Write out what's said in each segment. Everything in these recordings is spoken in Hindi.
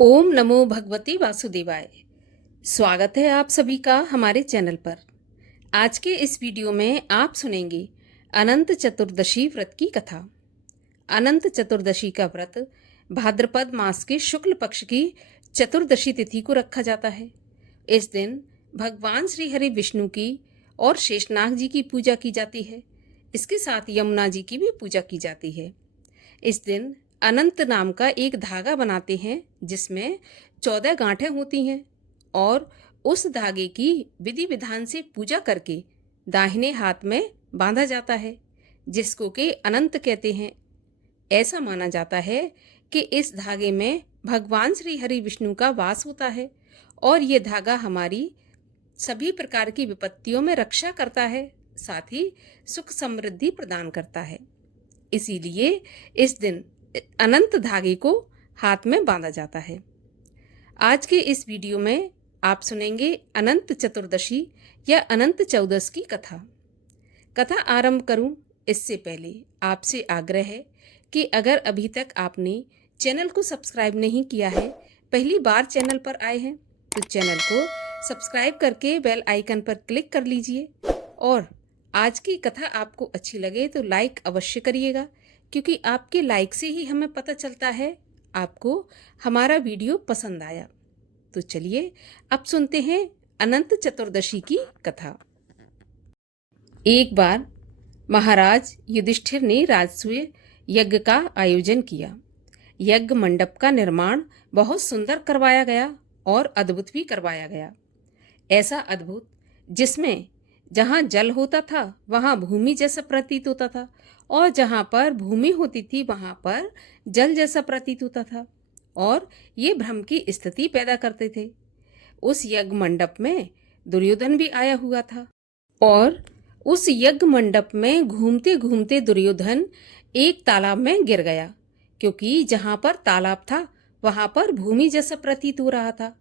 ओम नमो भगवते वासुदेवाय। स्वागत है आप सभी का हमारे चैनल पर। आज के इस वीडियो में आप सुनेंगे अनंत चतुर्दशी व्रत की कथा। अनंत चतुर्दशी का व्रत भाद्रपद मास के शुक्ल पक्ष की चतुर्दशी तिथि को रखा जाता है। इस दिन भगवान श्री हरि विष्णु की और शेषनाग जी की पूजा की जाती है। इसके साथ यमुना जी की भी पूजा की जाती है। इस दिन अनंत नाम का एक धागा बनाते हैं जिसमें 14 गांठें होती हैं और उस धागे की विधि विधान से पूजा करके दाहिने हाथ में बांधा जाता है, जिसको कि अनंत कहते हैं। ऐसा माना जाता है कि इस धागे में भगवान श्री हरि विष्णु का वास होता है और ये धागा हमारी सभी प्रकार की विपत्तियों में रक्षा करता है, साथ ही सुख समृद्धि प्रदान करता है। इसीलिए इस दिन अनंत धागे को हाथ में बांधा जाता है। आज के इस वीडियो में आप सुनेंगे अनंत चतुर्दशी या अनंत चौदस की कथा। कथा आरंभ करूं इससे पहले आपसे आग्रह है कि अगर अभी तक आपने चैनल को सब्सक्राइब नहीं किया है, पहली बार चैनल पर आए हैं, तो चैनल को सब्सक्राइब करके बेल आइकन पर क्लिक कर लीजिए और आज की कथा आपको अच्छी लगे तो लाइक अवश्य करिएगा, क्योंकि आपके लाइक से ही हमें पता चलता है आपको हमारा वीडियो पसंद आया। तो चलिए अब सुनते हैं अनंत चतुर्दशी की कथा। एक बार महाराज युधिष्ठिर ने राजसूय यज्ञ का आयोजन किया। यज्ञ मंडप का निर्माण बहुत सुंदर करवाया गया और अद्भुत भी करवाया गया। ऐसा अद्भुत जिसमें जहाँ जल होता था वहाँ भूमि जैसा प्रतीत होता था और जहाँ पर भूमि होती थी वहाँ पर जल जैसा प्रतीत होता था और ये भ्रम की स्थिति पैदा करते थे। उस यज्ञ मंडप में दुर्योधन भी आया हुआ था और उस यज्ञ मंडप में घूमते घूमते दुर्योधन एक तालाब में गिर गया, क्योंकि जहाँ पर तालाब था वहाँ पर भूमि जैसा प्रतीत हो रहा था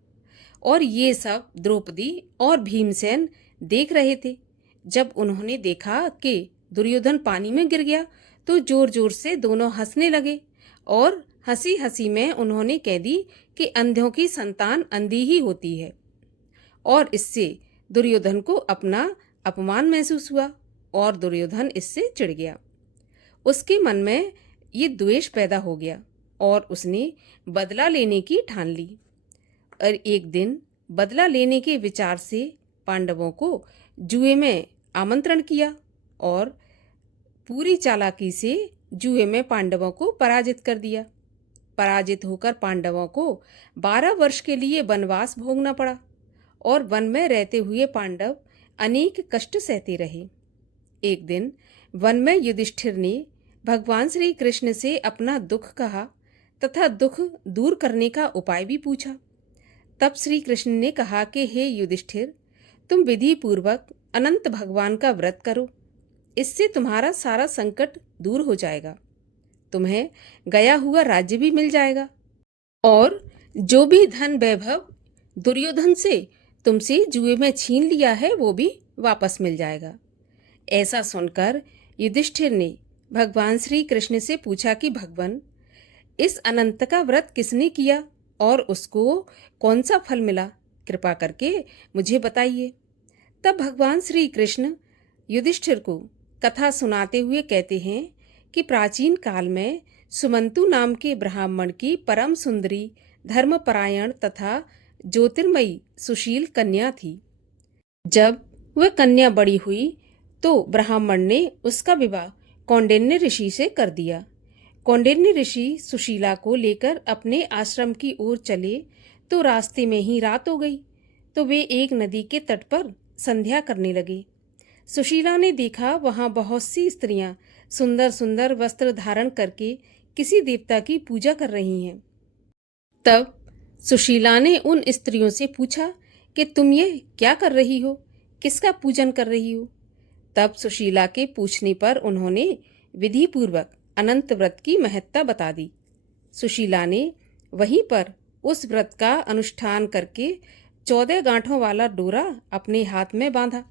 और ये सब द्रौपदी और भीमसेन देख रहे थे। जब उन्होंने देखा कि दुर्योधन पानी में गिर गया तो जोर जोर से दोनों हंसने लगे और हंसी हंसी में उन्होंने कह दी कि अंधों की संतान अंधी ही होती है, और इससे दुर्योधन को अपना अपमान महसूस हुआ और दुर्योधन इससे चिढ़ गया। उसके मन में ये द्वेष पैदा हो गया और उसने बदला लेने की ठान ली। और एक दिन बदला लेने के विचार से पांडवों को जुए में आमंत्रण किया और पूरी चालाकी से जुए में पांडवों को पराजित कर दिया। पराजित होकर पांडवों को 12 वर्ष के लिए वनवास भोगना पड़ा और वन में रहते हुए पांडव अनेक कष्ट सहते रहे। एक दिन वन में युधिष्ठिर ने भगवान श्री कृष्ण से अपना दुख कहा तथा दुख दूर करने का उपाय भी पूछा। तब श्री कृष्ण ने कहा कि हे युधिष्ठिर, तुम विधि पूर्वक अनंत भगवान का व्रत करो, इससे तुम्हारा सारा संकट दूर हो जाएगा, तुम्हें गया हुआ राज्य भी मिल जाएगा और जो भी धन वैभव दुर्योधन से तुमसे जुए में छीन लिया है वो भी वापस मिल जाएगा। ऐसा सुनकर युधिष्ठिर ने भगवान श्री कृष्ण से पूछा कि भगवान, इस अनंत का व्रत किसने किया और उसको कौन सा फल मिला, कृपा करके मुझे बताइए। तब भगवान श्री कृष्ण युधिष्ठिर को कथा सुनाते हुए कहते हैं कि प्राचीन काल में सुमंतु नाम के ब्राह्मण की परम सुंदरी, धर्मपरायण तथा ज्योतिर्मयी सुशील कन्या थी। जब वह कन्या बड़ी हुई तो ब्राह्मण ने उसका विवाह कौंडिन्य ऋषि से कर दिया। कौंडिन्य ऋषि सुशीला को लेकर अपने आश्रम की ओर चले तो रास्ते में ही रात हो गई, तो वे एक नदी के तट पर संध्या करने लगे। सुशीला ने देखा वहां बहुत सी स्त्रियां सुंदर सुंदर वस्त्र धारण करके किसी देवता की पूजा कर रही हैं। तब सुशीला ने उन स्त्रियों से पूछा कि तुम ये क्या कर रही हो, किसका पूजन कर रही हो। तब सुशीला के पूछने पर उन्होंने विधि पूर्वक अनंत व्रत की महत्ता बता दी। सुशीला ने वहीं पर उस व्रत का अनुष्ठान करके 14 गांठों वाला डोरा अपने हाथ में बांधा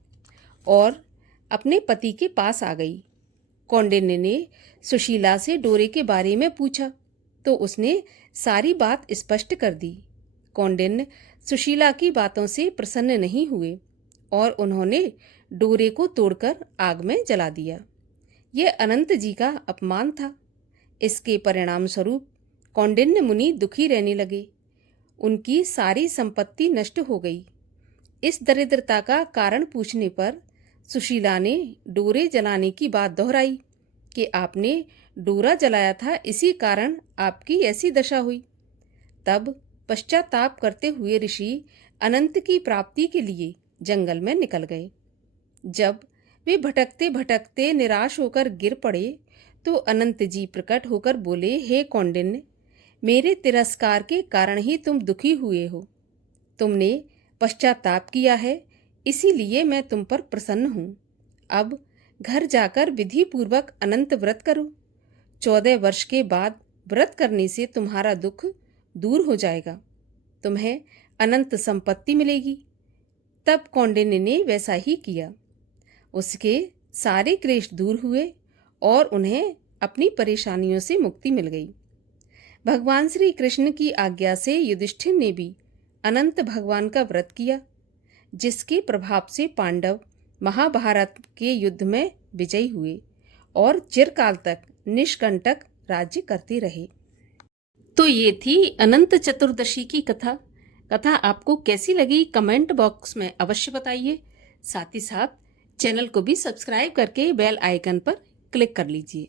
और अपने पति के पास आ गई। कौंडिन्य ने सुशीला से डोरे के बारे में पूछा तो उसने सारी बात स्पष्ट कर दी। कौंडिन्य सुशीला की बातों से प्रसन्न नहीं हुए और उन्होंने डोरे को तोड़कर आग में जला दिया। यह अनंत जी का अपमान था। इसके परिणाम स्वरूप कौंडिन्य मुनि दुखी रहने लगे। उनकी सारी संपत्ति नष्ट हो गई। इस दरिद्रता का कारण पूछने पर सुशीला ने डोरे जलाने की बात दोहराई कि आपने डोरा जलाया था, इसी कारण आपकी ऐसी दशा हुई। तब पश्चाताप करते हुए ऋषि अनंत की प्राप्ति के लिए जंगल में निकल गए। जब वे भटकते भटकते निराश होकर गिर पड़े तो अनंत जी प्रकट होकर बोले, हे कौंडिन्य, मेरे तिरस्कार के कारण ही तुम दुखी हुए हो। तुमने पश्चाताप किया है, इसीलिए मैं तुम पर प्रसन्न हूँ। अब घर जाकर विधि पूर्वक अनंत व्रत करो। 14 वर्ष के बाद व्रत करने से तुम्हारा दुख दूर हो जाएगा, तुम्हें अनंत संपत्ति मिलेगी। तब कौंडिन्य ने वैसा ही किया। उसके सारे क्लेश दूर हुए और उन्हें अपनी परेशानियों से मुक्ति मिल गई। भगवान श्री कृष्ण की आज्ञा से युधिष्ठिर ने भी अनंत भगवान का व्रत किया, जिसके प्रभाव से पांडव महाभारत के युद्ध में विजयी हुए और चिरकाल तक निष्कंटक राज्य करते रहे। तो ये थी अनंत चतुर्दशी की कथा। कथा आपको कैसी लगी कमेंट बॉक्स में अवश्य बताइए। साथ ही साथ चैनल को भी सब्सक्राइब करके बेल आइकन पर क्लिक कर लीजिए।